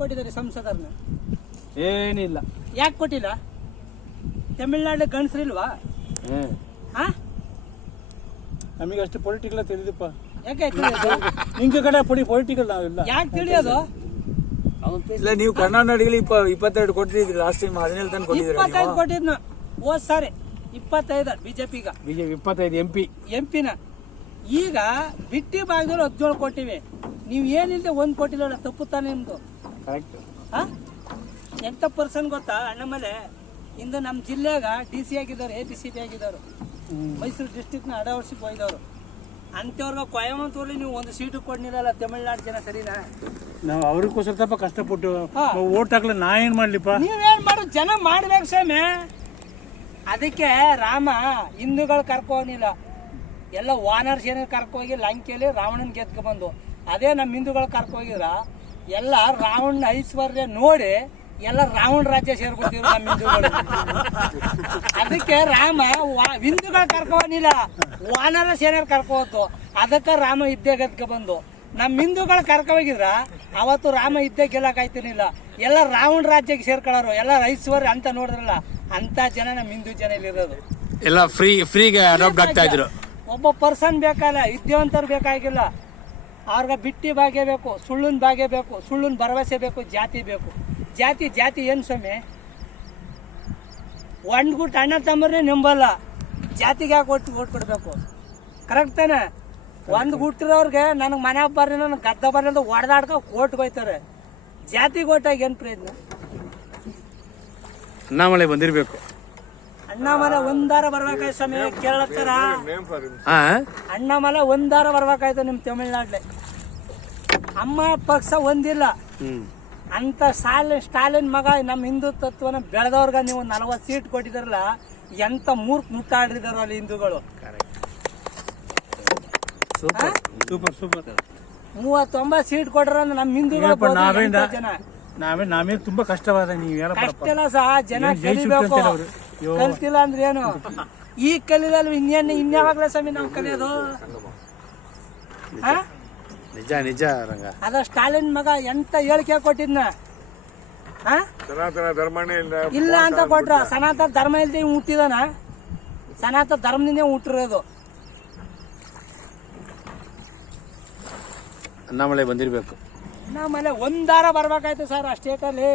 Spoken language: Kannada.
ಕೊಟ್ಟಿದ್ದಾರೆ ಸಂಸದರನ್ನ? ಏನಿಲ್ಲ. ಯಾಕೆ ಕೊಟ್ಟಿಲ್ಲ? ತಮಿಳ್ನಾಡು ಗಂಡಸರಿಲ್ವಾ? ನಮಗೆ ಅಷ್ಟು ಪೊಲಿಟಿಕಲ್ ತಿಳಿದಪ್ಪ. ಯಾಕೆ ತಿಳಿಯೋದು? ನಿಂಗೆ ಕಡೆ ಪೊಲಿಟಿಕಲ್ ನಾವಿಲ್ಲ. ಯಾಕೆ ತಿಳಿಯೋದು? ಇಲ್ಲ, ನೀವು ಕರ್ನಾಟಕದಲ್ಲಿ 22 ಕೊಟ್ಟಿದ್ರಿ ಲಾಸ್ಟ್ ಟೈಮ್, 17 ತನಕ ಕೊಟ್ಟಿದ್ರಿ. 25 ಕೊಟ್ಟಿದ್ನ ಹೋದ್ ಸಾರಿ, 25 ಬಿಜೆಪಿಗ. ಬಿಜೆಪಿ 25 ಎಂಪಿನ. ಈಗ ಬಿಟ್ಟಿ ಭಾಗದಲ್ಲಿ 17 ಕೊಟ್ಟಿವಿ. ನೀವು ಏನಿಲ್ಲದೆ 1 ಕೊಟ್ಟಿಲ್ಲ, ತಪ್ಪು ತಾನೆ ನಿಮ್ದು? ಕರೆಕ್ಟ್. ಎಂತ ಪರ್ಸನ್ ಗೊತ್ತಾ? ಅಣ್ಣಮಲೆ ಇಂದ ನಮ್ಮ ಜಿಲ್ಲೆಗ DC ಆಗಿದ್ದಾರೆ, ABCP ಆಗಿದ್ದಾರೆ, ಮೈಸೂರು ಡಿಸ್ಟ್ರಿಕ್ಟ್ನ ಅಡವರ್ಸಿಗೆ ಹೋಗಿದವರು. ಅಂಥವ್ರಿಗೆ ಕೊಯಮತ್ತೂರಲ್ಲಿ ನೀವು 1 ಸೀಟು ಕೊಡ್ನಿರಲ್ಲ ತಮಿಳ್ನಾಡು ಜನ, ಸರಿನಾ? ನಾವು ಅವ್ರಿಗೋಸ್ಕರ ಸ್ವಲ್ಪ ಕಷ್ಟಪಟ್ಟು ಓಟ್ ಹಾಕ್ಲ, ನಾ ಏನ್ ಮಾಡ್ಲಿಪ್ಪ? ನೀವೇನ್ ಮಾಡು, ಜನ ಮಾಡ್ಬೇಕು ಸ್ವಾಮಿ. ಅದಕ್ಕೆ ರಾಮ ಹಿಂದೂಗಳು ಕರ್ಕೋನಿಲ್ಲ, ಎಲ್ಲ ವಾನರ್ ಸೇನೆ ಕರ್ಕೋಗಿ ಲಂಕೆಯಲ್ಲಿ ರಾವಣನ್ ಗೆದ್ಕ ಬಂದು. ಅದೇ ನಮ್ಮ ಹಿಂದೂಗಳು ಕರ್ಕೋಗಿದ್ರ ಎಲ್ಲ ರಾವಣನ ಐಶ್ವರ್ಯ ನೋಡಿ ಎಲ್ಲ ರಾವಣ ರಾಜ್ಯ ಸೇರ್ಕೊತೀವಿ ನಮ್ಮ ಹಿಂದೂಗಳು. ಅದಕ್ಕೆ ರಾಮ ಹಿಂದೂಗಳು ಕರ್ಕೋನಿಲ್ಲ, ವಾನರ ಸೇನೆ ಕರ್ಕೋತು. ಅದಕ್ಕೆ ರಾಮ ಇದ್ದೇ ಗೆದ್ಕ ಬಂದು. ನಮ್ಮ ಹಿಂದೂಗಳು ಕರ್ಕೋಗಿದ್ರ ಅವತ್ತು ರಾಮ ಇದ್ದೇ ಗೆಲ್ಲಕಾಯ್ತಿರ್ಲಿಲ್ಲ. ಎಲ್ಲ ರಾವಣ ರಾಜ್ಯಕ್ಕೆ ಸೇರ್ಕೊಳ್ಳೋರು, ಎಲ್ಲ ಐಶ್ವರ್ಯ ಅಂತ ನೋಡಿದ್ರಲ್ಲ, ಅಂತ ಜನ ನಮ್ಮ ಹಿಂದೂ ಜನ ಇಲ್ಲಿರೋದು. ಎಲ್ಲ ಫ್ರೀಗೆ ಅಡಾಪ್ಟ್ ಆಗ್ತಾ ಇದ್ರು. ಒಬ್ಬ ಪರ್ಸನ್ ಬೇಕಲ್ಲ, ವಿದ್ಯಾವಂತರು ಬೇಕಾಗಿಲ್ಲ. ಅವ್ರಿಗೆ ಬಿಟ್ಟಿ ಭಾಗ್ಯ ಬೇಕು, ಸುಳ್ಳಿನ ಭಾಗ್ಯ ಬೇಕು, ಸುಳ್ಳಿನ ಭರವಸೆ ಬೇಕು, ಜಾತಿ ಬೇಕು. ಜಾತಿ ಏನು ಸ್ವಾಮಿ? ಒಂದ್ಗುಟ್ಟು ಅಣ್ಣ ತಮ್ಮರೇ ನಂಬಲ್ಲ, ಜಾತಿಗೆ ಯಾಕೆ ಓಟ್ ಕೊಡ್ಬೇಕು? ಕರೆಕ್ಟ್ ತಾನೆ? ಒಂದು ಗುಟ್ಟಿರೋರ್ಗೆ ನನಗೆ ಮನೆ ಬರ್ರಿ, ನನಗೆ ಗದ್ದ ಬರ್ರಿ ಅಂತ ಹೊಡೆದಾಡ್ಕ ಓಟ್ ಹೋಯ್ತಾರೆ. ಜಾತಿಗೆ ಓಟಾಗಿ ಏನು ಪ್ರಯೋಜನ? ಅಣ್ಣಾಮಲೈ ಬಂದಿರ್ಬೇಕು. ಅಣ್ಣಾಮಲೈ ಒಂದಾರ ಬರ್ಬೇಕಾಯ್ತು ಸ್ವಾಮಿ, ಕೇಳತ್ತಾರ? ಅಣ್ಣಾಮಲೈ ಒಂದಾರ ಬರ್ಬೇಕಾಯ್ತು ನಿಮ್ಮ ತಮಿಳ್ನಾಡ್ಲೆ. ಅಮ್ಮ ಪಕ್ಷ ಒಂದಿಲ್ಲ ಅಂತ ಸ್ಟಾಲಿನ್ ಮಗ ನಮ್ಮ ಹಿಂದುತ್ವನ ಬೆಳೆದವ್ರಗ ನೀವು 40 ಸೀಟ್ ಕೊಟ್ಟಿದಾರಲ್ಲ, ಎಂತ ಮೂರ್ಖ ಮುಟ್ಟಾಡಿದಾರ ಅಲ್ಲಿ ಹಿಂದೂಗಳು. 39 ಸೀಟ್ ಕೊಟ್ರ ನಮ್ಮ ಹಿಂದೂಗಳು ಜನ. ನಾವೇ ತುಂಬಾ ಕಷ್ಟವಾದ. ಕಷ್ಟ ಇಲ್ಲ ಸಹ, ಜನ ಕಲಿಬೇಕು. ಕಲ್ತಿಲ್ಲ ಅಂದ್ರೆ ಏನು? ಈಗ ಕಲಿದಲ್ವ, ಇನ್ಯಾವಾಗ್ಲೇ ಸ್ವಾಮಿ ನಾವು ಕಲಿಯೋದು? ನಿಜ ರಂಗ. ಅದ ಸ್ಟಾಲಿನ್ ಮಗ ಎಂತ ಹೇಳಿಕೆ ಕೊಟ್ಟಿದ್ನ? ಸನಾತನ ಧರ್ಮನೇ ಇಲ್ಲ ಅಂತ ಕೊಟ್ರ. ಸನಾತನ ಧರ್ಮ ಇಲ್ದೆ ಹುಟ್ಟಿದಾನ? ಸನಾತನ ಧರ್ಮದಿಂದ ಹುಟ್ಟಿರೋದು. ಅಣ್ಣಾಮಲೈ ಬಂದಿರ್ಬೇಕು. ಅಣ್ಣಾಮಲೈ ಒಂದಾರ ಬರ್ಬೇಕಾಯ್ತು ಸರ್ ಆ ಸ್ಟೇಟಲ್ಲಿ.